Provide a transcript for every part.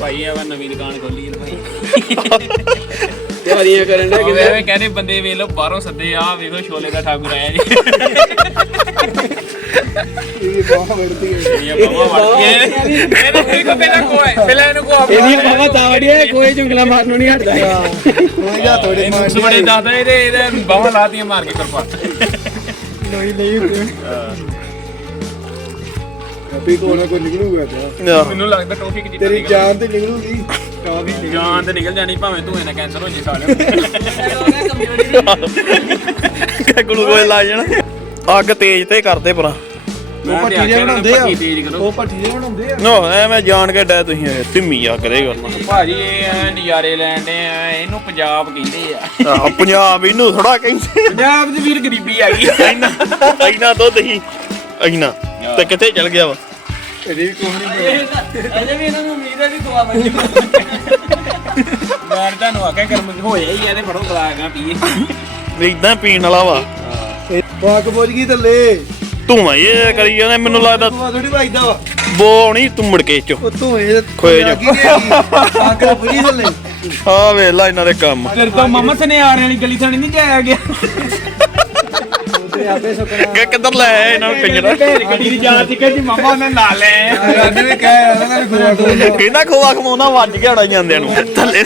ਭਾਈ ਆ ਵਾ ਨਵੀਂ ਦੁਕਾਨ ਖੋਲੀ ਹੈ ਭਾਈ। ਤਿਆਰੀਆਂ ਕਰਨ ਦਾ ਉਹ ਐਵੇਂ ਕਹਿੰਦੇ ਬੰਦੇ ਵੇਖ ਲਓ ਬਾਹਰੋਂ ਸੱਦੇ ਆ ਵੇਖੋ ਛੋਲੇ ਦਾ ਠਾਕੁਰ ਆਇਆ ਜੀ। ਇਹ ਬਹੁਤ ਵਰਤੀ ਹੈ। ਇਹ ਇਹਨੂੰ ਕੋਈ ਕੋ ਪਹਿਲਾਂ ਕੋਏ ਪਹਿਲਾਂ ਇਹਨੂੰ ਕੋ ਇਹਦੀ ਬਾਬਾ ਤਾਵੜੀਆ ਕੋਈ ਜੁੰਗਲਾ ਮਾਰਨੋਂ ਨਹੀਂ ਹਟਦਾ। ਕੋਈ ਜਾ ਥੋੜੇ ਇਹਨੂੰ ਸੁਬੜੇ ਦਾਦਾ ਇਹਦੇ ਇਹਦੇ ਬਾਹਾਂ ਲਾਤੀਆਂ ਮਾਰ ਕੇ ਕਰਪਾ। ਨਹੀਂ ਨਹੀਂ ਅਭੀ ਕੋਣਾ ਕੋ ਨਿਕਲੂਗਾ ਤਾਂ। ਮੈਨੂੰ ਲੱਗਦਾ ਟੋਫੀ ਕਿ ਤੇਰੀ ਜਾਨ ਤੇ ਨਿਕਲੂਗੀ। ਕਾਫੀ ਜਾਨ ਤੇ ਨਿਕਲ ਜਾਣੀ ਭਾਵੇਂ ਤੂੰ ਇਹਨਾਂ ਕੈਂਸਰ ਹੋ ਜੇ ਸਾਲਿਆ ਗਲੂਕੋਜ਼ ਲਾ ਜਾਣਾ। ਅੱਗ ਤੇਜ਼ ਤੇ ਕਰਦੇ ਪਰਾਂ ਉਹ ਭੱਠੀ ਦੇ ਬਣਾਉਂਦੇ ਆ। ਉਹ ਭੱਠੀ ਦੇ ਬਣਾਉਂਦੇ ਆ। ਨੋ ਐਵੇਂ ਜਾਣ ਕੇ ਡੈ ਤੁਸੀਂ ਇਹ ਧਿੰਮੀ ਆ ਕਰੇ ਕਰਨਾ ਭਾਜੀ ਇਹ ਐਂ ਨਜ਼ਾਰੇ ਲੈਣ ਦੇ ਆ ਇਹਨੂੰ ਪੰਜਾਬ ਕਹਿੰਦੇ ਆ। ਆਹ, ਪੰਜਾਬ ਇਹਨੂੰ ਥੋੜਾ ਕਹਿੰਦੇ ਪੰਜਾਬ 'ਚ ਵੀਰ ਗਰੀਬੀ ਆ ਗਈ। ਇੰਨਾ ਇੰਨਾ ਦੁੱਧ ਹੀ। ਇੰਨਾ। ਤੇ ਕਿੱਥੇ ਚਲ ਗਿਆ ਵਾ? ਇਹਦੀ ਵੀ ਕੋਈ ਨਹੀਂ ਅਜੇ ਵੀ ਇਹਨਾਂ ਨੂੰ ਉਮੀਦ ਹੈ ਵੀ ਦੁਆ ਮੰਗੀ ਮੈਂ ਤੁਹਾਨੂੰ ਆਖਿਆ ਕਰਮ ਹੋਇਆ ਹੀ ਆ ਤੇ ਫੜੋ ਗਲਾਸਾਂ ਪੀਏ। ਇਦਾਂ ਪੀਣ ਵਾਲਾ ਵਾ। ਬਾਕ ਬੋਝ ਗਈ ਥੱਲੇ। ਧੂਆਂ ਇਹ ਕਰੀ ਜਾਂਦਾ ਮੈਨੂੰ ਲੱਗਦਾ ਤੂੰ ਥੋੜੀ ਵੱਜਦਾ ਵਾ। ਬੋ ਆਉਣੀ ਤੂੰ ਮੁੜ ਕੇ ਚੋ। ਉਹ ਤੂੰ ਇਹ ਖੋਏ ਜਾ। ਬਾਕ ਬੁਝੀ ਥੱਲੇ। ਆ ਵੇਲਾ ਇਹਨਾਂ ਦੇ ਕੰਮ। ਤੇਰੇ ਤੋਂ ਮਮਾ ਸਨੇ ਆਰੇ ਵਾਲੀ ਗਲੀ ਥਾਣੀ ਨਹੀਂ ਜਾਇਆ ਗਿਆ। ਆਪੇ ਸੁਕਣਾ ਕਿ ਕਿੱਧਰ ਲੈ ਆਏ ਇਹਨਾਂ ਨੂੰ ਕੰਜਰਾ ਗੱਡੀ ਦੀ ਜਾਨ ਟਿਕਟ ਜੀ ਮਮਾ ਉਹਨੇ ਨਾਲ ਲੈ ਆਏ। ਰੱਬ ਵੀ ਕਹਿ ਉਹਨਾਂ ਨੇ ਖੁਆ ਖੁਆ ਕਹਿੰਦਾ ਖੋਆ ਖਮਾਉਂਦਾ ਵੱਜ ਗਿਆ ਹੋਣਾ ਜਾਂਦਿਆਂ ਨੂੰ। ਥੱਲੇ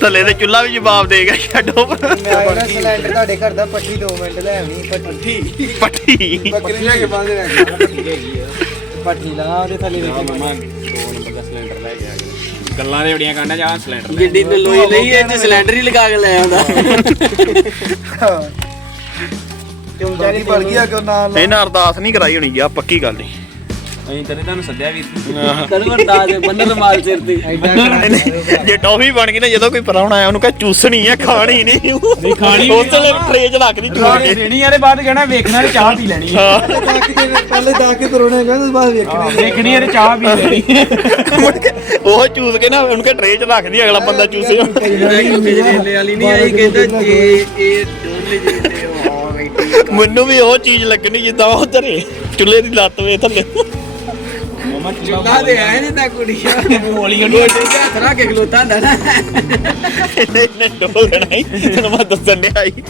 ਥੱਲੇ ਤੇ ਚੁੱਲਾ ਵੀ ਜਵਾਬ ਦੇਗਾ ਛੱਡੋ। ਮੈਂ ਆਇਆ ਸਿਲੰਡਰ ਤੁਹਾਡੇ ਘਰ ਦਾ ਪੱਠੀ 2 ਮਿੰਟ ਲੈ ਆਵੀਂ ਪੱਠੀ। ਪੱਠੀ। ਬੱਕਰੀ ਲੈ ਕੇ ਬਾਂਦੇ ਰੱਖ ਪੱਠੀ ਲਾ ਉਹਦੇ ਥੱਲੇ ਵੇਖੀ ਮਮਾ ਦੋ ਨੰਬਰ ਦਾ ਸਿਲੰਡਰ ਲੈ ਕੇ ਆ ਗਿਆ। ਗੱਲਾਂ ਦੇ ਬੜੀਆਂ ਕਾਂਡਾ ਜਾ ਸਿਲੰਡਰ ਲੈ ਗੱਡੀ ਤੇ ਲੋਈ ਲਈ ਇਹ ਚ ਸਿਲੰਡਰ ਹੀ ਲਗਾ ਕੇ ਲੈ ਆਉਂਦਾ। ਕਿਉਂ ਜਾਨੀ ਬਣ ਗਿਆ ਕਿ ਨਾਲ ਇਹਨਾਂ ਅਰਦਾਸ ਨਹੀਂ ਕਰਾਈ ਹੋਣੀ ਆ ਪੱਕੀ ਗੱਲ ਨਹੀਂ ਅਸੀਂ ਤੇਰੇ ਤੁਹਾਨੂੰ ਸੱਦਿਆ ਵੀਰ ਤੈਨੂੰ ਵਰਤਾ ਦੇ ਬੰਨਰ ਰਮਾਲ ਸਿਰ ਤੇ। ਜੇ ਟੌਫੀ ਬਣ ਗਈ ਨਾ ਜਦੋਂ ਕੋਈ ਪਰਾਉਣਾ ਆਇਆ ਉਹਨੂੰ ਕਹ ਚੂਸਣੀ ਆ ਖਾਣੀ ਨਹੀਂ। ਨਹੀਂ ਖਾਣੀ ਉਸ ਵੇਲੇ ਟਰੇ ਚ ਰੱਖ ਦੀ ਚੂਸ ਕੇ ਦੇਣੀ ਯਾਰੇ ਬਾਅਦ ਕਹਿਣਾ ਵੇਖਣਾ ਤੇ ਚਾਹ ਪੀ ਲੈਣੀ ਹਾਂ। ਪਹਿਲੇ ਦਾ ਕੇ ਕਰੋਣੇ ਕਹਿੰਦੇ ਬਾਅਦ ਵੇਖਣਾ ਵੇਖਣੀ ਯਾਰੇ ਚਾਹ ਪੀ ਲੈਣੀ। ਮੁੜ ਕੇ ਉਹ ਚੂਸ ਕੇ ਨਾ ਉਹਨੂੰ ਕਹ ਟਰੇ ਚ ਰੱਖ ਦੀ ਅਗਲਾ ਬੰਦਾ ਚੂਸੇ। ਵਾਲੀ ਨਹੀਂ ਆਈ ਕਹਿੰਦਾ ਇਹ ਇਹ ਦੋਨੇ ਜਿਹੇ ਹਾਂ ਬੈਠੀ ਮੈਨੂੰ ਵੀ ਉਹ ਚੀਜ਼ ਲੱਗਣੀ ਜਿੱਦਾਂ ਉਹ ਧਰੇ ਚੁੱਲ੍ਹੇ ਦੀ ਲੱਤ ਵੇ ਥੱਲੇ। ਮਮਾ ਚੁੱਲਾ ਦੇ ਆਏ ਨੇ ਤਾਂ ਕੁੜੀਆਂ ਹੋਲੀ ਗੋਡੇ ਤੇ ਹੱਥ ਰੱਖ ਕੇ ਖਲੋਤਾ ਹੁੰਦਾ ਨਾ। ਇਹਨੇ ਇਹਨੇ ਡੋਲ ਤੈਨੂੰ ਮੈਂ ਦੱਸਣ ਡਿਆ ਸੀ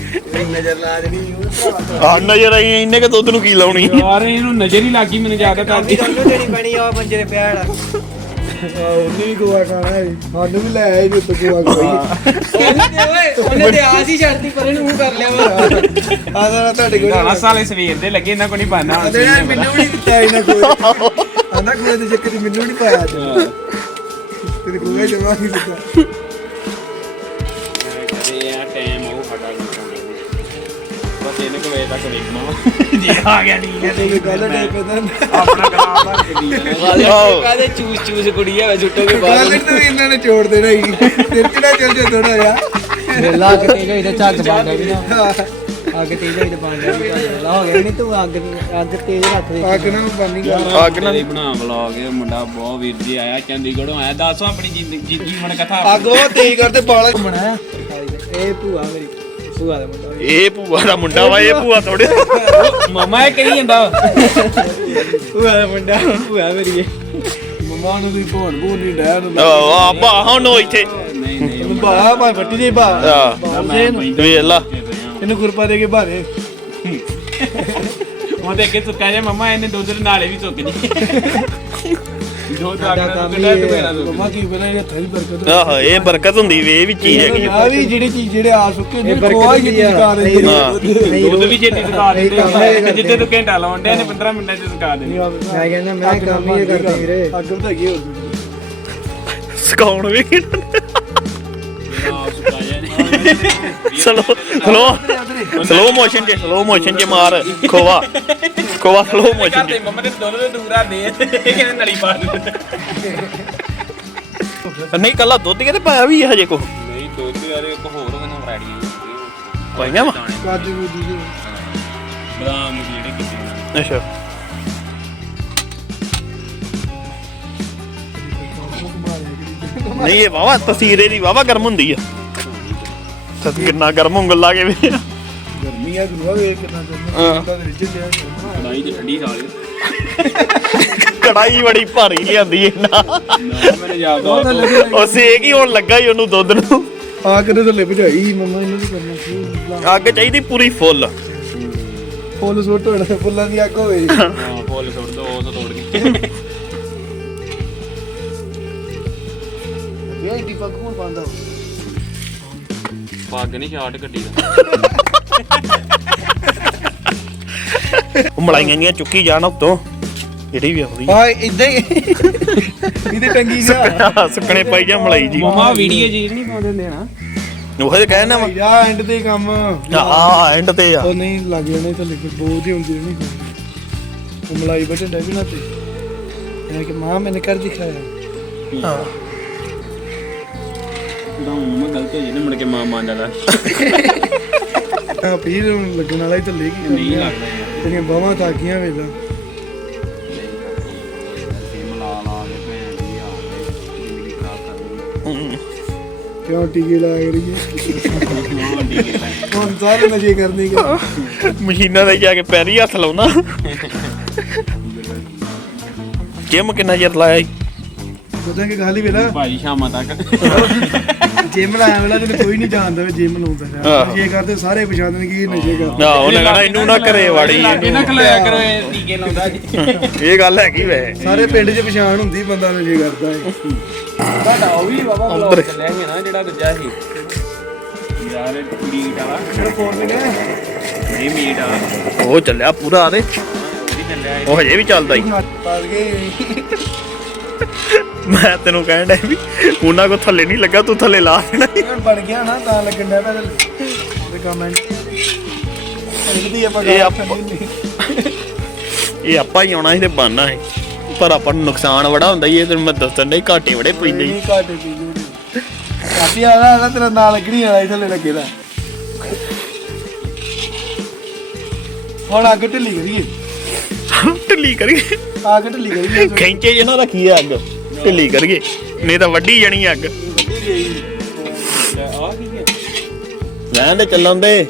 ਨਜ਼ਰ ਲਾ ਦੇਣੀ ਉਹ ਆ ਨਜ਼ਰ ਆਈ ਇਹਨੇ ਕਿ ਦੁੱਧ ਨੂੰ ਕੀ ਲਾਉਣੀ? ਯਾਰ ਇਹਨੂੰ ਨਜ਼ਰ ਹੀ ਲੱਗੀ ਮੈਨੂੰ ਜ਼ਿਆਦਾ ਤਾਂ ਉਹਨੂੰ ਦੇਣੀ ਪੈਣੀ ਆ ਬੰਜੇ ਦੇ ਪਿਆੜ ਉਹਨੇ ਗੋਆ ਖਾਣਾ ਹੈ ਸਾਨੂੰ ਵੀ ਲੈ ਆਏ ਜੋ ਤੂੰ ਗੋਆ ਖਾਈ ਉਹਨੇ ਤੇ ਓਏ ਉਹਨੇ ਤੇ ਆਸ ਹੀ ਛੱਡਤੀ ਪਰ ਇਹਨੂੰ ਮੂੰਹ ਕਰ ਲਿਆ ਵਾ। ਆ ਜ਼ਰਾ ਤੁਹਾਡੇ ਕੋਲ ਗਾਣਾ ਸਾਲੇ ਸਵੇਰ ਦੇ ਲੱਗੇ ਇਹਨਾਂ ਕੋ ਨਹੀਂ ਪਾਣਾ ਯਾਰ ਮੈਨੂੰ ਵੀ ਨਹੀਂ ਦਿੱਤਾ ਇਹਨਾਂ ਕੋਈ ਆਂਦਾ ਕੋਈ ਦੇ ਚੱਕਰ ਮੈਨੂੰ ਨਹੀਂ ਪਾਇਆ ਤੇਰੇ ਕੋਲ ਜਮਾ ਨਹੀਂ ਦਿੱਤਾ। ਬਹੁਤ ਵੀਰ ਜੀ ਆਇਆ ਚੰਡੀਗੜ੍ਹੋਂ ਆਇਆ ਦੱਸੋ ਆਪਣੀ ਜ਼ਿੰਦਗੀ ਜੀਵਨ ਕਥਾ ਅੱਗ ਉਹ ਤੇਜ਼ ਕਰਦੇ ਬਾਲ ਘੁੰਮਣਾ ਇਹ ਭੂਆ ਮੇਰੀ। ਭੂਆ ਦਾ ਮੁੰਡਾ ਇਹ ਭੂਆ ਦਾ ਮੁੰਡਾ ਵਾ ਇਹ ਭੂਆ ਥੋੜੇ ਮਮਾ ਇਹ ਕਹੀ ਜਾਂਦਾ ਭੂਆ ਦਾ ਮੁੰਡਾ ਭੂਆ ਮੇਰੀ ਇਹ ਮਮਾ ਨੂੰ ਵੀ ਭੋਣ ਭੂਣ ਨਹੀਂ ਡਿਆ ਨੂੰ। ਆ ਬਾ ਹੁਣ ਉਹ ਇੱਥੇ। ਨਹੀਂ ਨਹੀਂ ਬਾ ਭਾਈ ਫੱਟੀ ਦੇ ਬਾ ਆ ਵੇਖ ਲਾ। ਇਹਨੂੰ ਗੁਰਪਾ ਦੇ ਕੇ ਬਾਰੇ ਉਹ ਤੇ ਅੱਗੇ ਸੁੱਕਾ ਜਾ ਮਮਾ ਇਹਨੇ ਦੁੱਧ ਦੇ ਨਾਲੇ ਵੀ ਸੁੱਕ ਜੀ। ਦੋ ਸਾਡਾ ਦਾਗ ਕੰਮ ਨਾਲ ਹੀ ਦੁੱਧ ਹੈ ਦੁੱਧ ਮਮਾ ਕੀ ਬਣਾ ਇਹ ਹੱਥਾਂ ਦੀ ਬਰਕਤ ਆਹ ਇਹ ਬਰਕਤ ਹੁੰਦੀ ਵੇ ਇਹ ਵੀ ਚੀਜ਼ ਹੈਗੀ ਆ ਵੀ ਜਿਹੜੀ ਚੀਜ਼ ਜਿਹੜੇ ਆ ਸੁੱਕੇ ਨੇ ਇਹ ਬਰਕਤ ਕੋਈ ਹੁੰਦੀ ਆ। ਚੀਜ਼ ਕਰ ਦਿੰਦੇ ਹਾਂ। ਦੁੱਧ ਵੀ ਛੇਤੀ ਸੁਕਾ ਦਿੰਦੇ ਇਹ ਕੰਮ ਇਹ ਆ। ਜਿੱਥੇ ਤੂੰ ਘੰਟਾ ਲਾਉਣ ਡਿਆ ਨੇ 15 ਮਿੰਟਾਂ ਚ ਸੁਕਾ ਦਿੰਦੇ ਮੈਂ ਕਹਿੰਦਾ ਮੈਂ ਕੰਮ ਹੀ ਇਹ ਕਰਦੀ ਵੀਰੇ। ਅੱਗ ਵਧਾਈਏ ਹੋਰ ਸਕਾਉਣ ਵੀ ਜਾਣੇ ਸਲੋ ਸਲੋ ਸਲੋ ਮੋਸ਼ਨ ਚ ਸਲੋ ਮੋਸ਼ਨ ਚ ਮਾਰ ਖੋਵਾ ਖੋਵਾ ਸਲੋ ਮੋਸ਼ਨ ਚ ਮਮਾ ਤੇ ਦੋਨੋਂ ਦੇ ਦੂਰਾ ਦੇ ਕਿਹਨੇ ਨਲੀ ਪਾ ਦਿੰਦੇ ਨਹੀਂ ਕੱਲਾ ਦੁੱਧ ਕਿਤੇ ਪਾਇਆ ਵੀ ਹਜੇ ਕੋ ਨਹੀਂ ਦੁੱਧ ਯਾਰ ਇੱਕ ਹੋਰ ਉਹਨਾਂ ਵੈਰਾਈਟੀ ਪਾਈਆਂ ਵਾ? ਕਾਜੂ ਕੂਜੂ ਜੀ ਬਦਾਮ ਦੀ ਜਿਹੜੇ ਕਿਤੇ ਅੱਛਾ। ਨਹੀਂ? ਇਹ ਵਾਵਾ ਤਸੀਰੇ ਦੀ ਵਾਵਾ ਗਰਮ ਹੁੰਦੀ ਆ। ਸਤ ਕਿੰਨਾ ਗਰਮ ਉਂਗਲ ਲਾ ਕੇ ਵੀ। ਗਰਮੀ ਆ ਗੁਰੂਆ ਵੇਖ ਕਿੰਨਾ ਹਾਂ। ਚੱਲਦਾ ਰਿੱਝ ਲਿਆ ਕੜਾਈ ਚ ਠੰਡੀ ਖਾ ਲਈ। ਕੜਾਈ ਬੜੀ ਭਾਰੀ ਲਿਆਂਦੀ ਇਹਨਾਂ ਨਾ। ਮੈਨੂੰ ਯਾਦ ਆ ਉਹ ਸੇਕ ਹੀ ਹੋਣ ਲੱਗਾ ਹੀ ਉਹਨੂੰ ਦੁੱਧ ਨੂੰ। ਆ ਕਦੇ ਥੱਲੇ ਭਜਾਈ ਮੰਮਾ ਇਹਨੂੰ ਵੀ ਕਰਨਾ ਸੀ। ਅੱਗ ਚਾਹੀਦੀ ਪੂਰੀ ਫੁੱਲ। ਫੁੱਲ ਸੁੱਟ ਹੋਣਾ ਫੁੱਲਾਂ ਦੀ ਅੱਗ ਹੋਵੇ। ਹਾਂ ਫੁੱਲ ਸੁੱਟ ਦੋ ਉਹ ਤਾਂ ਤੋੜ ਗਈ। ਇਹ ਪੱਗ ਕੋਲ ਪਾਉਂਦਾ ਪੱਗ ਨਹੀਂ ਸ਼ਾਰਟ ਗੱਡੀ ਦਾ। ਉਹ ਮਲਾਈਆਂ ਜੀਆਂ ਚੁੱਕੀ ਜਾਣ ਉਤੋਂ ਜਿਹੜੀ ਵੀ ਆਉਂਦੀ। ਆ ਇਦਾਂ ਹੀ। ਇਹਦੇ ਟੰਗੀ ਜਾ ਸੁੱਕਣੇ ਪਾਈ ਜਾ ਮਲਾਈ ਜੀ। ਮਮਾ ਵੀਡੀਓ ਜੀ ਨਹੀਂ ਪਾਉਂਦੇ ਹੁੰਦੇ ਨਾ। ਉਹ ਤੇ ਕਹਿਣਾ ਵਾ। ਜਾ ਐਂਡ ਤੇ ਕੰਮ। ਆ ਐਂਡ ਤੇ ਆ। ਉਹ ਨਹੀਂ ਲੱਗ ਜਾਣੇ ਥੱਲੇ ਕਿ ਬੋਝ ਹੀ ਹੁੰਦੀ ਨਹੀਂ ਉਹ ਮਲਾਈ ਬਟਨ ਡੇ ਵੀ ਨਾ ਤੇ ਇਹ ਕਿ ਮਾਂ ਮੈਨੇ ਕਰ ਦਿਖਾਇਆ। ਹਾਂ। ਤਾਂ ਮਮਾ ਗਲਤ ਹੋ ਜੀ ਨੇ ਮੁੜ ਕੇ ਮਾਂ ਮੰਨ ਜਾਂਦਾ ਆ ਪੀਰ ਨੂੰ ਲੱਗਣ ਵਾਲਾ ਹੀ ਥੱਲੇ ਕੀ ਨਹੀਂ ਲੱਗਦਾ ਯਾਰ। ਤੇਰੀਆਂ ਬਾਹਾਂ ਤਾਕੀਆਂ ਵੇਲਾ ਲਾ। ਕੇ ਦੀ ਰਹੀ ਹੈ? ਹੁਣ ਸਾਰੇ ਨਸ਼ੇ ਕਰਨੇ ਕਿ। ਮਸ਼ੀਨਾਂ ਤੇ ਜਾ ਕੇ ਪੈਰੀ ਹੱਥ ਲਾਉਣਾ। ਜਿਮ ਕਿੰਨਾ ਚਿਰ ਲਾਇਆ ਈ? ਪਤਾ ਕਿ ਖਾਲੀ ਵੇਲਾ ਭਾਈ ਸ਼ਾਮਾਂ ਤੱਕ। ਜਿਮ ਲਾਇਆ ਵੇਲਾ ਤੇ ਕੋਈ ਨਹੀਂ ਜਾਣਦਾ ਵੀ ਜਿਮ ਲਾਉਂਦਾ ਹੈ। ਨਸ਼ੇ ਕਰਦੇ ਸਾਰੇ ਪਛਾਣਨ ਕੀ ਨਸ਼ੇ ਕਰਦੇ। ਨਾ ਉਹਨੇ ਕਹਣਾ ਇਹਨੂੰ ਨਾ ਘਰੇ ਵਾੜੀ ਲਾਗੇ ਨਾ ਖਲਾਇਆ ਕਰੋ ਇਹ ਟੀਕੇ ਲਾਉਂਦਾ ਜੀ। ਇਹ ਗੱਲ ਹੈਗੀ ਵੈਸੇ। ਸਾਰੇ ਪਿੰਡ 'ਚ ਪਛਾਣ ਹੁੰਦੀ ਬੰਦਾ ਨਸ਼ੇ ਕਰਦਾ ਹੈ ਤੁਹਾਡਾ ਉਹ ਵੀ ਬਾਬਾ ਬਲੌਗ ਚੱਲਿਆ ਸੀ ਨਾ ਜਿਹੜਾ ਦੂਜਾ ਸੀ। ਯਾਰ ਮੀਟ ਵਾਲਾ। ਫਿਰ ਫੋਨ ਤੇ ਗਿਆ ਨਹੀਂ ਮੀਟ ਵਾਲਾ। ਉਹ ਚੱਲਿਆ ਪੂਰਾ ਦੇ ਉਹ ਵੀ ਚੱਲਿਆ ਸੀ। ਉਹ ਹਜੇ ਵੀ ਚੱਲਦਾ ਈ। ਪਾ ਗਏ ਮੈਂ ਤੈਨੂੰ ਕਹਿਣ ਡਿਆ ਵੀ ਉਹਨਾਂ ਕੋ ਥੱਲੇ ਨਹੀਂ ਲੱਗਾ ਤੂੰ ਥੱਲੇ ਲਾ ਦੇਣਾ। ਹੁਣ ਬਣ ਗਿਆ ਨਾ ਤਾਂ ਲੱਗਣ ਡਿਆ ਪਿਆ ਤੇ ਕਮੈਂਟ ਇਹਦੀ ਆਪਾਂ ਇਹ ਆਪਾਂ-। ਇਹ ਆਪਾਂ ਹੀ ਆਉਣਾ ਸੀ ਤੇ ਬਣਨਾ ਸੀ। ਪਰ ਆਪਾਂ ਨੂੰ ਨੁਕਸਾਨ ਬੜਾ ਹੁੰਦਾ ਈ ਇਹ ਤੈਨੂੰ ਮੈਂ ਦੱਸਣ ਨਹੀਂ ਘਾਟੇ ਬੜੇ ਪੈਂਦੇ ਈ। ਨਹੀਂ ਕਾਪੀ ਆਲਾ ਆਲਾ ਤੇਰਾ ਨਾਲ ਲੱਗਣੀ ਆਲਾ ਥੱਲੇ ਲੱਗੇ ਦਾ। ਹੁਣ ਅੱਗ ਢਿੱਲੀ ਕਰੀਏ। ਢਿੱਲੀ ਕਰੀਏ। ਅੱਗ ਢਿੱਲੀ ਕਰੀਏ। ਖੈਂਚੇ ਜਿਹਨਾਂ ਰੱਖੀ ਆ ਅੱਗ। ਢਿੱਲੀ ਕਰੀਏ ਨਹੀਂ ਤਾਂ ਵੱਡੀ ਜਾਣੀ ਅੱਗ ਵੱਡੀ ਗਈ ਆ ਕੀ ਹੈ ਰਹਿਣ ਦੇ ਚੱਲਣ ਦੇ।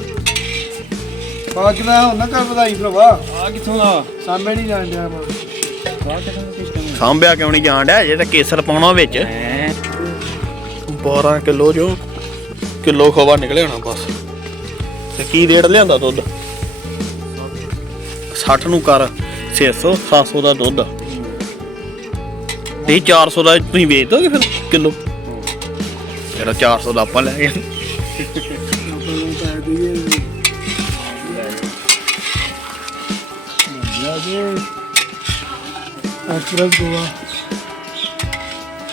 ਬਾਅਦ ਨਾ ਹੁਣ ਨਾ ਕਰ ਵਧਾਈ ਭਰਾਵਾ। ਆ ਕਿੱਥੋਂ ਦਾ ਸਾਹਮਣੇ ਨਹੀਂ ਜਾਣ ਡਿਆ ਮੈਂ। ਆ? ਸਾਂਭਿਆ ਕਿਉਂ ਨਹੀਂ ਜਾਣ ਡਿਆ? ਜੇ ਤਾਂ ਕੇਸਰ ਪਾਉਣਾ ਵਿੱਚ। ਹੈ? 12 ਕਿਲੋ ਜੋ ਕਿਲੋ ਖੋਵਾ ਨਿਕਲੇ ਹੋਣਾ ਬਸ। ਤੇ ਕੀ ਰੇਟ ਲਿਆਂਦਾ ਦੁੱਧ? 60 ਨੂੰ ਕਰ 600 700 ਦਾ ਦੁੱਧ। ਤੇ 400 ਦਾ ਤੁਸੀਂ ਵੇਚ ਦੋਗੇ ਫਿਰ ਕਿਲੋ? ਜਿਹੜਾ 400 ਦਾ ਆਪਾਂ ਲੈ ਗਏ। ਐਕਸਪ੍ਰੈਸ ਗੋਆ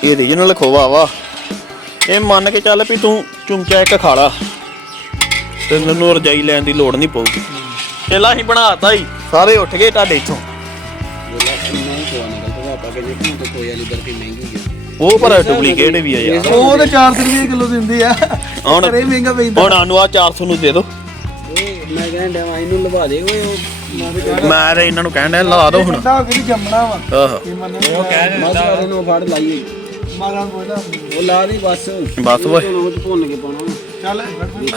ਇਹ ਰੀਜਨਲ ਖੋਵਾ ਵਾ। ਇਹ ਮੰਨ ਕੇ ਚੱਲ ਵੀ ਤੂੰ ਚੁੰਮਚਾ ਇੱਕ ਖਾ ਲਾ ਤੇ ਮੈਨੂੰ ਰਜਾਈ ਲੈਣ ਦੀ ਲੋੜ ਨਹੀਂ ਪਊਗੀ। ਚੇਲਾ ਹੀ ਬਣਾਤਾ ਹੀ। ਸਾਰੇ ਉੱਠ ਗਏ ਤੁਹਾਡੇ ਇੱਥੋਂ। ਨਿਕਲ ਤਾਂ ਆਪਾਂ ਕਿ ਜੇ ਕੋਈ ਕੋਈ ਵਾਲੀ ਬਰਫੀ ਮਹਿੰਗੀ ਹੈ ਉਹ ਪਰ ਡੁਪਲੀਕੇਟ ਵੀ ਆ ਯਾਰ। ਉਹ ਤੇ 400 ਰੁਪਏ ਕਿਲੋ ਦਿੰਦੇ ਆ। ਹੁਣ ਘਰੇ ਮਹਿੰਗਾ ਪੈਂਦਾ। ਹੁਣ ਆਨੂੰ ਆ 400 ਨੂੰ ਦੇ ਦੋ ਉਹ ਮੈਂ ਕਹਿੰਦਾ ਡਿਆ ਇਹਨੂੰ ਲਵਾ ਦੇ ਓਏ ਉਹ ਮੈਂ ਤੇ ਇਹਨਾਂ ਨੂੰ ਕਹਿਣ ਡਿਆ ਲਾ ਦੋ ਹੁਣ। ਠੰਡਾ ਹੋ ਕੇ ਨੀ ਜੰਮਣਾ ਵਾ? ਆਹੋ। ਕੀ ਮੰਨ ਉਹ ਕਹਿ ਦਿੰਦਾ। ਉਹਨੂੰ ਫੜ ਲਾਈਏ। ਮਾਰਾ ਬੋਲਾ ਉਹ ਲਾ ਦੇ ਬਸ। ਬਸ ਓਏ। ਉਹ ਚ ਭੁੰਨ ਕੇ ਪਾਉਣਾ। ਚੱਲ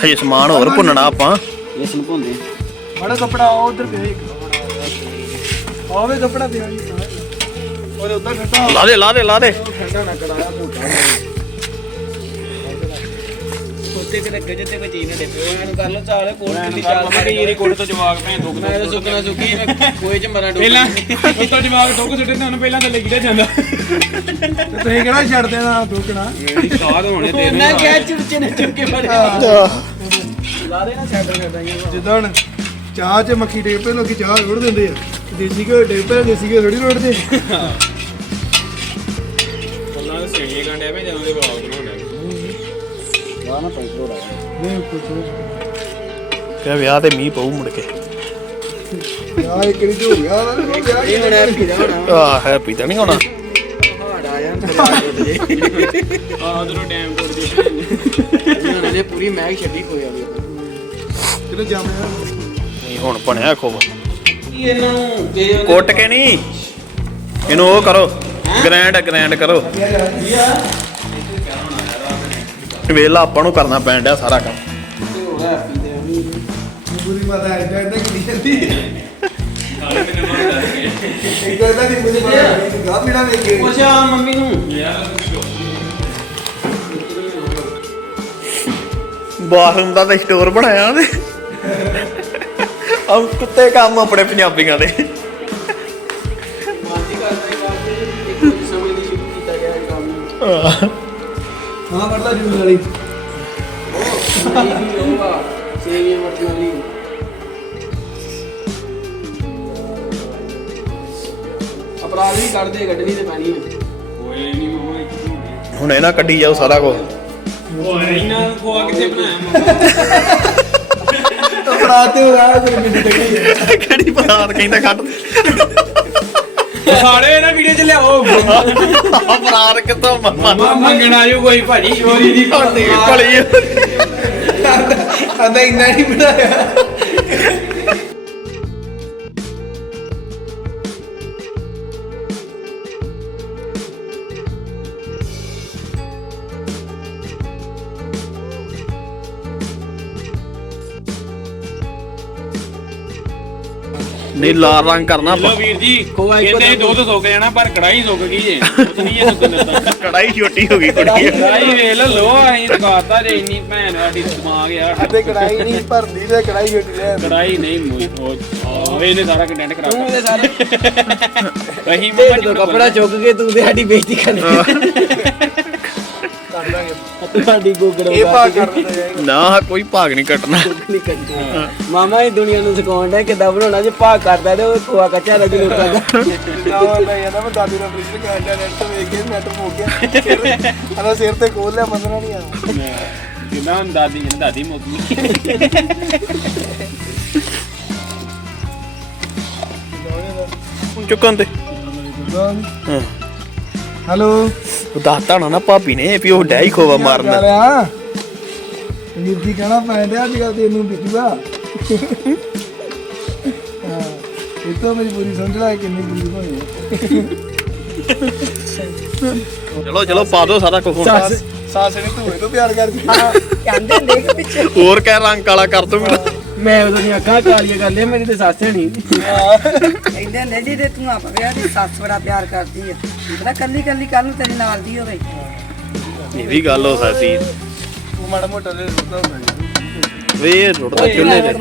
ਹਜੇ ਸਮਾਨ ਹੋਰ ਭੁੰਨਣਾ ਆਪਾਂ। ਇਸ ਨੂੰ ਭੁੰਨਦੇ ਬੜਾ ਕੱਪੜਾ ਉਧਰ ਪਿਆ ਇੱਕ। ਆਵੇ ਕੱਪੜਾ ਪਿਆ ਜੀ। ਉਹਦੇ ਉੱਧਰ ਠੰਡਾ ਲਾ ਦੇ ਲਾ ਦੇ ਲਾ ਦੇ ਠੰਡਾ ਨਾ ਕਰਾਇਆ ਮੋਟਾ ਉੱਤੇ ਕਿਤੇ ਗੱਜੇ ਤੇ ਕੋਈ ਚੀਜ਼ ਨਾ ਡੇਪੇ ਉਹਨਾਂ ਨੂੰ ਕਰ ਲੋ ਚਾਲੇ ਕੋਲ ਕਿੰਨੀ ਚਾਲ ਮੈਂ ਇਹਦੀ ਕੋਲ ਤੋਂ ਜਵਾਗ ਭੈਣ ਦੁੱਖ ਮੈਂ ਤਾਂ ਸੁੱਕਣਾ ਸੁੱਕੀ ਮੈਂ ਕੋਈ ਚ ਮਰਾਂ ਡੁੱਬ ਪਹਿਲਾਂ ਉੱਤੋਂ ਜਵਾਗ ਦੁੱਖ ਸੁੱਟੇ ਤਾਂ ਉਹਨੂੰ ਪਹਿਲਾਂ ਤਾਂ ਲੱਗਦਾ ਜਾਂਦਾ। ਤੁਸੀਂ ਕਿਹੜਾ ਛੱਡ ਦੇਣਾ ਦੁੱਕਣਾ ਸਾਧ ਹੋਣੇ ਤੇ ਮੈਂ ਕਿਹਾ ਚੁਰਚੇ ਨੇ ਚੁੱਕ ਕੇ ਫੜਿਆ ਲਾ ਦੇ ਨਾ ਛੱਡ ਛੱਡਾਂਗੇ ਜਿੱਦਾਂ ਹੁਣ ਚਾਹ 'ਚ ਮੱਖੀ ਟੇਪੇ ਲੋਕੀ ਚਾਹ ਰੋੜ ਦਿੰਦੇ ਆ। ਦੇਸੀ ਘਿਓ ਟੇਪੇ ਦੇਸੀ ਘਿਓ ਥੋੜੀ ਰੋੜਦੇ। ਸੇਣੀਆਂ ਗੰਡੇ ਮੈਂ ਜਦੋਂ ਦੇ ਬਲੌਗ ਬਣਾਉਂਦਾ ਵਾਹ ਨਾ ਨਹੀਂ ਕੁਛ ਕਿ ਵਿਆਹ ਤੇ ਮੀਂਹ ਪਊ ਮੁੜ ਕੇ। ਯਾਰ ਇੱਕ ਨਹੀਂ ਝੋਰੀ ਆ ਨਾ ਇਹ ਹੁਣ ਹੈਪੀ ਦਾ ਹੋਣਾ ਆ ਹੈਪੀ ਤਾਂ ਨਹੀਂ ਹੋਣਾ। ਹਾੜ ਆ ਜਾਂ ਆ ਉਧਰੋਂ ਡੈਮ ਟੁੱਟ ਜੇ ਉਹਨਾਂ ਨੇ ਪੂਰੀ ਮੈਗ ਛੱਡੀ ਕੋਈ ਵਾਲੀ ਕਿਤੇ ਜੰਮਿਆ ਨਹੀਂ ਹੁਣ ਬਣਿਆ ਖੋਵਾ। ਇਹਨਾਂ ਨੂੰ? ਦੇ ਕੁੱਟ ਕੇ ਨਹੀਂ। ਇਹਨੂੰ ਉਹ ਕਰੋ। ਗ੍ਰੈਂਡ ਗ੍ਰੈਂਡ ਕਰੋ। ਵੇਲਾ ਆਪਾਂ ਨੂੰ ਕਰਨਾ ਪੈਣ ਡਿਆ ਸਾਰਾ ਕੰਮ। ਪੂਰੀ ਜਾਂਦੀ ਪਤਾ ਵੇਖੇ ਪੁੱਛਿਆ ਮੰਮੀ ਨੂੰ। ਬਾਥਰੂਮ ਦਾ ਤਾਂ ਸਟੋਰ ਬਣਾਇਆ ਉਹਦੇ ਆ ਕੁੱਤੇ ਕੰਮ ਆਪਣੇ ਪੰਜਾਬੀਆਂ ਦੇ। ਹਾਂ ਕਰਦਾ ਜੂਸ ਵਾਲੀ। ਨਹੀਂ ਹੋਊਗਾ ਸੇਵੀਆਂ ਮਰਦੀਆਂ ਲਈ ਅਪਰਾਧ ਵੀ ਕੱਢਦੇ ਕੱਢਣੀ ਤੇ ਪੈਣੀ ਹੈ ਹੁਣ ਇਹਨਾਂ ਕੱਢੀ ਜਾਓ ਸਾਰਾ ਕੁਝ ਓਏ ਇਹਨਾਂ ਨੂੰ ਖੋਆ ਕਿੱਥੇ ਬਣਾਇਆ ਮਾਮਾ? ਅਪਰਾਧ ਤੇ ਹੋ ਰਹਾ ਹੈ ਮੇਰੇ ਟੱਕੀ ਕਿਹੜੀ ਬਰਾਤ ਕਹਿੰਦਾ ਕੱਢ। ਸਾਰੇ ਇਹਨਾਂ ਵੀਡੀਓ ਚ ਲਿਆਓ। ਬਰਾਤ ਕਿੱਥੋਂ ਮੰਮਾ ਮੰਗਣ ਆਇਓ ਕੋਈ ਭਾਜੀ ਚੋਰੀ ਦੀ ਭਲੀ ਭਲੀ। ਆਂਦਾ ਇੰਨਾ ਨਹੀਂ ਬਣਾਇਆ। ਨਹੀਂ ਲਾਲ ਰੰਗ ਕਰਨਾ ਲੋ ਵੀਰ ਜੀ ਕਹਿੰਦੇ ਦੁੱਧ ਸੁੱਕ ਜਾਣਾ ਪਰ ਕੜਾਈ ਸੁੱਕ ਗਈ ਜੇ। ਨਹੀਂ ਇਹ ਸੁੱਕਣ ਦਿੱਤਾ ਕੜਾਈ ਛੋਟੀ ਹੋ ਗਈ ਕੁੜੀ। ਕੜਾਈ ਵੇਖ ਲੋ ਲੋ ਅਸੀਂ ਦਿਖਾਤਾ ਜੇ ਇੰਨੀ ਭੈਣ ਸਾਡੀ ਦਿਮਾਗ ਆ। ਅਤੇ ਕੜਾਈ ਨਹੀਂ ਭਰਦੀ ਤੇ ਕੜਾਈ ਵੇਟੀ ਲੈ ਕੜਾਈ ਨਹੀਂ ਮੋਈ ਉਹ ਇਹਨੇ ਸਾਰਾ ਕੰਟੈਂਟ ਖਰਾਬ ਤੂੰ ਕਰ ਤੇ ਸਾਰੇ ਵਹੀ ਢੇਰ ਤੋਂ ਕੱਪੜਾ ਚੁੱਕ ਕੇ ਤੂੰ ਤੇ ਸਾਡੀ ਬੇਇੱਜ਼ਤੀ ਕਰਨੀ। ਕਰ ਲਾਂਗੇ। ਤੁਹਾਡੀ ਗੋਗੜ ਇਹ ਪਾ ਕਰ ਦਿੰਦਾ ਨਾ ਕੋਈ ਭਾਗ ਨਹੀਂ ਕੱਟਣਾ। ਨਹੀਂ ਕਰਦੀ ਮਾਮਾ ਇਹ ਦੁਨੀਆ ਨੂੰ ਸਿਖਾਉਣ ਦਾ ਕਿੱਦਾਂ ਬਣਾਉਣਾ। ਜੇ ਭਾਗ ਕਰਦਾ ਤੇ ਉਹ ਖੋਆ ਕੱਚਾ ਰਜ ਲੋਕਾਂ ਦਾ ਨਾ ਮੈਂ ਜਾਂਦਾ ਮੈਂ ਦਾਦੀ ਦਾ ਫ੍ਰਿਜ ਤੇ ਕਾਂਡਾ ਨੈਟ ਤੋਂ ਵੇਖ ਕੇ ਨੈਟ ਮੁੱਕ ਗਿਆ। ਅਨਾ ਸਿਰ ਤੇ ਖੋਲ ਲਿਆ ਮੰਨਣਾ ਨਹੀਂ ਆ ਜਿੰਨਾ ਹੁਣ ਦਾਦੀ ਜਿਹਨੇ ਦਾਦੀ ਮੁੱਕੀ ਚੁੱਕਣ ਤੇ। ਹਾਂ। ਹੈਲੋ। ਉਹ ਦੱਸਤਾ ਹੋਣਾ ਨਾ ਭਾਬੀ ਨੇ ਵੀ ਉਹ ਡੈਈ ਖੋਵਾ ਮਾਰਨਾ। ਆ? ਨਿਰਦੀ ਕਹਿਣਾ ਪੈਂਦਾ ਅੱਜ ਕੱਲ ਤੈਨੂੰ ਬਿੱਟੂਆ ਹਾਂ ਇਹ ਤਾਂ ਮੇਰੀ ਪੂਰੀ ਸਮਝ ਲੈ ਕਿੰਨੀ ਬੁਰੀ ਹੋਈ ਹੈ। ਚਲੋ ਚਲੋ ਪਾ ਦਿਓ ਸਾਰਾ ਕੁਝ ਸਾਸ ਸਾਸ ਨੇ ਧੂਏ ਤੋਂ ਪਿਆਰ ਕਰਦੀ। ਕਹਿੰਦੇ ਦੇਖ ਪਿੱਛੇ। ਹੋਰ ਕਹਿ ਰੰਗ ਕਾਲਾ ਕਰ ਦੋ ਮੇਰਾ ਮੈਂ ਉਦੋਂ ਦੀਆਂ ਅੱਖਾਂ ਕਾਲੀਆਂ ਕਰ ਲਿਆ ਮੇਰੀ ਤੇ ਸੱਸ ਨਹੀਂ ਕਹਿੰਦੇ ਹੁੰਦੇ ਜੀ ਤੇ ਤੂੰ ਆਪ ਵਿਆਹ ਦੀ ਸੱਸ ਬੜਾ ਪਿਆਰ ਕਰਦੀ ਆ ਪਤਾ ਕੱਲੀ ਕੱਲੀ ਕੱਲ ਨੂੰ ਤੇਰੇ ਨਾਲ ਦੀ ਹੋਵੇ। ਇਹ ਵੀ ਗੱਲ ਹੋ ਸਕਦੀ ਉਹ ਮਾੜਾ ਮੋਟਾ ਲੈ ਰੁੱਦਾ ਹੁੰਦਾ ਵੇ ਰੁੜਦਾ ਚੁੱਲ੍ਹੇ ਤੇ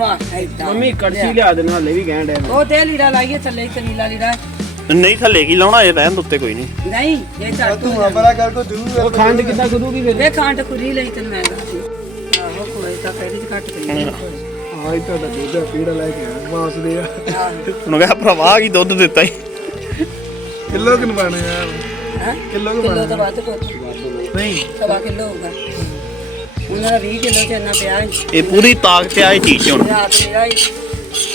ਮੰਮੀ ਕੜਛੀ ਲਿਆ ਦੇਣਾ ਹਲੇ ਵੀ ਕਹਿਣ ਡਿਆ। ਉਹ ਤੇ ਲੀੜਾ ਲਾਈਏ ਥੱਲੇ ਤੇ ਨੀਲਾ ਲੀੜਾ। ਨਹੀਂ ਥੱਲੇ ਕੀ ਲਾਉਣਾ ਇਹ ਰਹਿਣ ਦੇ ਉੱਤੇ ਕੋਈ ਨਹੀਂ। ਨਹੀਂ ਇਹ ਛੱਡ ਤੂੰ ਤੂੰ ਆਪਣਾ ਕਰ ਕੋ ਦੂ ਉਹ ਖੰਡ ਕਿੱਦਾਂ ਕਰੂਗੀ ਫਿਰ? ਵੇ ਖਾਂਡ ਖੁਰੀ ਲਈ ਤੈਨੂੰ ਮੈਂ ਦੱਸਦੀ। ਆਹੋ ਕੋਈ ਤਾਂ ਕਹਿੰਦੀ ਚ ਘੱਟ ਪਈ ਹਾਂ ਇਹ ਤਾਂ ਦੁੱਧ ਦਾ ਪੀੜਾ ਲੈ ਕੇ ਆਇਆ ਮਾਸ ਦੇ ਆ। ਉਹਨੂੰ ਕਿਹਾ ਭਰਾਵਾ ਕੀ ਦੁੱਧ ਦਿੱਤਾ ਹੀ ਕਿਲੋ ਕਿਨ ਪਾਣੇ ਯਾਰ ਹਾਂ? ਕਿਲੋ ਕੁ ਕਿਲੋ ਤੋਂ ਵੱਧ ਕੋ। ਨਹੀਂ। ਸਵਾ ਕਿਲੋ ਹੋਊਗਾ। ਉਹਨਾਂ ਦਾ 20 ਕਿਲੋ ਚ ਇੰਨਾ ਪਿਆ ਸੀ। ਇਹ ਪੂਰੀ ਤਾਕਤ ਆ ਇਹ ਚੀਜ਼ 'ਚ। ਹੁਣ ਰਾਤ ਮੇਰਾ ਹੀ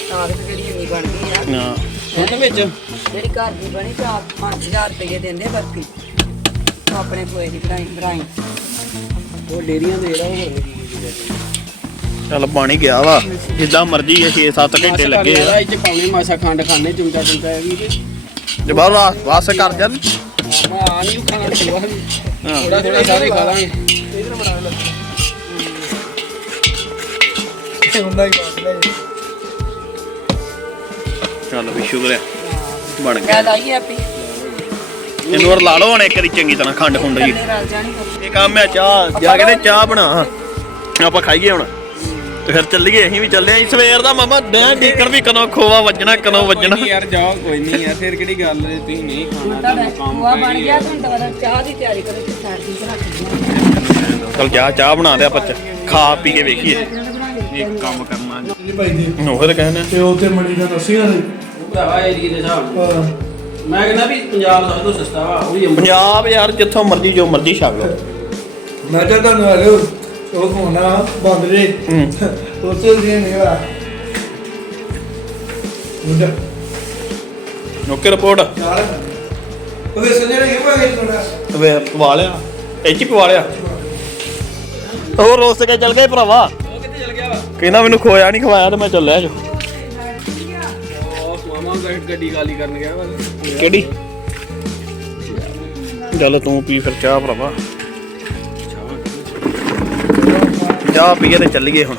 ਤਾਕਤ ਜਿਹੜੀ ਇੰਨੀ ਬਣ ਗਈ ਆ। ਹਾਂ। ਉਹਦੇ ਵਿੱਚ ਜਿਹੜੀ ਘਰ ਦੀ ਬਣੀ ਤਾਂ 5000 ਰੁਪਏ ਦਿੰਦੇ ਬਾਕੀ। ਤੂੰ ਆਪਣੇ ਕੋਏ ਦੀ ਬਣਾਈ ਬਣਾਈ। ਉਹ ਡੇਰੀਆਂ ਦੇ ਜਿਹੜਾ ਉਹ ਹੋਰ ਚੱਲ ਪਾਣੀ ਗਿਆ ਵਾ। ਜਿੱਦਾਂ ਮਰਜ਼ੀ ਇਹ 6-7 ਘੰਟੇ ਲੱਗੇ ਆ। ਇਹ ਚ ਪਾਉਣੇ ਮਾਸਾ ਖੰਡ ਖਾਣੇ ਚਮਚਾ ਚਮਚਾ ਇਹ ਵੀ ਜੇ ਬਾਹਰ ਰਾਸ ਵਾਸ ਕਰ ਜਾ ਮੈਂ ਆ ਨਹੀਂ ਖਾਣਾ ਹਾਂ। ਥੋੜਾ ਥੋੜਾ ਸਾਰੇ ਖਾ ਲਾਂਗੇ। ਇਹ ਹੁੰਦਾ ਹੀ ਮਾਸ ਲੈ ਚੱਲ ਵੀ ਸ਼ੁਕਰ ਹੈ। ਬਣ ਗਿਆ। ਲਾਈ ਆਪੀ। ਇਹਨੂੰ ਹੋਰ ਲਾ ਲਓ ਹੁਣ ਇੱਕ ਵਾਰੀ ਚੰਗੀ ਤਰ੍ਹਾਂ ਖੰਡ ਖੁੰਡ ਜੀ। ਇਹ ਕੰਮ ਹੈ ਚਾਹ ਜਾ ਕੇ ਤੇ ਚਾਹ ਬਣਾ। ਆਪਾਂ ਖਾਈਏ ਹੁਣ। ਤੇ ਫਿਰ ਚੱਲੀਏ ਅਸੀਂ ਵੀ ਚੱਲੇ ਆਂ। ਸਵੇਰ ਦਾ ਮਾਮਾ ਡੈਂ ਡੀਕਰ ਵੀ ਕਨੋਂ ਖੋਵਾ ਵੱਜਣਾ ਕਨੋਂ ਵੱਜਣਾ। ਯਾਰ ਜਾਓ ਕੋਈ ਨਹੀਂ ਯਾਰ ਫਿਰ ਕਿਹੜੀ ਗੱਲ ਹੈ ਤੁਸੀਂ ਨਹੀਂ ਖਾਣਾ ਤੁਹਾਡਾ ਤੁਹਾਨੂੰ ਕੰਮ ਖੋਆ ਬਣ ਗਿਆ ਹੁਣ ਤਾਂ ਚਾਹ ਦੀ ਤਿਆਰੀ ਕਰੋ ਤੇ ਸਰਦੀ ਚ ਰੱਖ ਚਲ ਜਾ ਚਾਹ ਬਣਾ ਦੇ ਆਪਾਂ ਚ- ਖਾ ਪੀ ਕੇ ਵੇਖੀਏ। ਇੱਕ ਕੰਮ ਕਰਨਾ ਨਹੀਂ ਭਾਈ ਜੀ। ਉਹ ਤੇ ਕਹਿੰਦੇ ਤੇ ਤੇ ਮਣੀ ਦਾ ਦੱਸਿਆ ਨਹੀਂ ਉਹ ਭਰਾਵਾ ਏਰੀਏ ਦੇ ਹਿਸਾਬ ਨਾਲ। ਮੈਂ ਕਹਿੰਦਾ ਵੀ ਪੰਜਾਬ ਸਭ ਤੋਂ ਸਸਤਾ ਵਾ ਉਹ ਵੀ ਅੰਮ੍ਰਿਤਸਰ ਪੰਜਾਬ ਯਾਰ ਜਿੱਥੋਂ ਮਰਜ਼ੀ ਜੋ ਮਰਜ਼ੀ ਛਕ ਲਓ। ਮੈਂ ਤਾਂ ਤੁਹਾਨੂੰ ਆਲੋ ਉਹ ਕੋਨਾ ਦੇ ਨਹੀਂ ਵਾ ਚਾਲ ਉਹਦੇ ਸੰਜੇ ਨੇ ਇਹ ਪਾਗੇ ਥੋੜਾ ਵੇ ਪਵਾ ਲਿਆ। ਇਹ ਚ ਹੀ ਪਵਾ ਲਿਆ। ਹੋਰ ਰੋਸ ਕੇ ਚੱਲ ਗਏ ਭਰਾਵਾ? ਉਹ ਕਿੱਥੇ ਚਲ ਗਿਆ ਵਾ? ਕਹਿੰਦਾ ਮੈਨੂੰ ਖੋਇਆ ਨਹੀਂ ਖਵਾਇਆ ਤੇ ਮੈਂ ਚੱਲਿਆ ਜੋ। ਉਹ ਮਾਮਾ ਗੱਡ- ਗੱਡੀ ਗਾਲੀ ਕਰਨ ਗਿਆ ਵਾ। ਕਿਹੜੀ? ਚੱਲ ਤੂੰ ਪੀ ਫਿਰ ਚਾਹ ਭਰਾਵਾ। ਚਾਹ ਪੀਏ ਤੇ ਚੱਲੀਏ ਹੁਣ।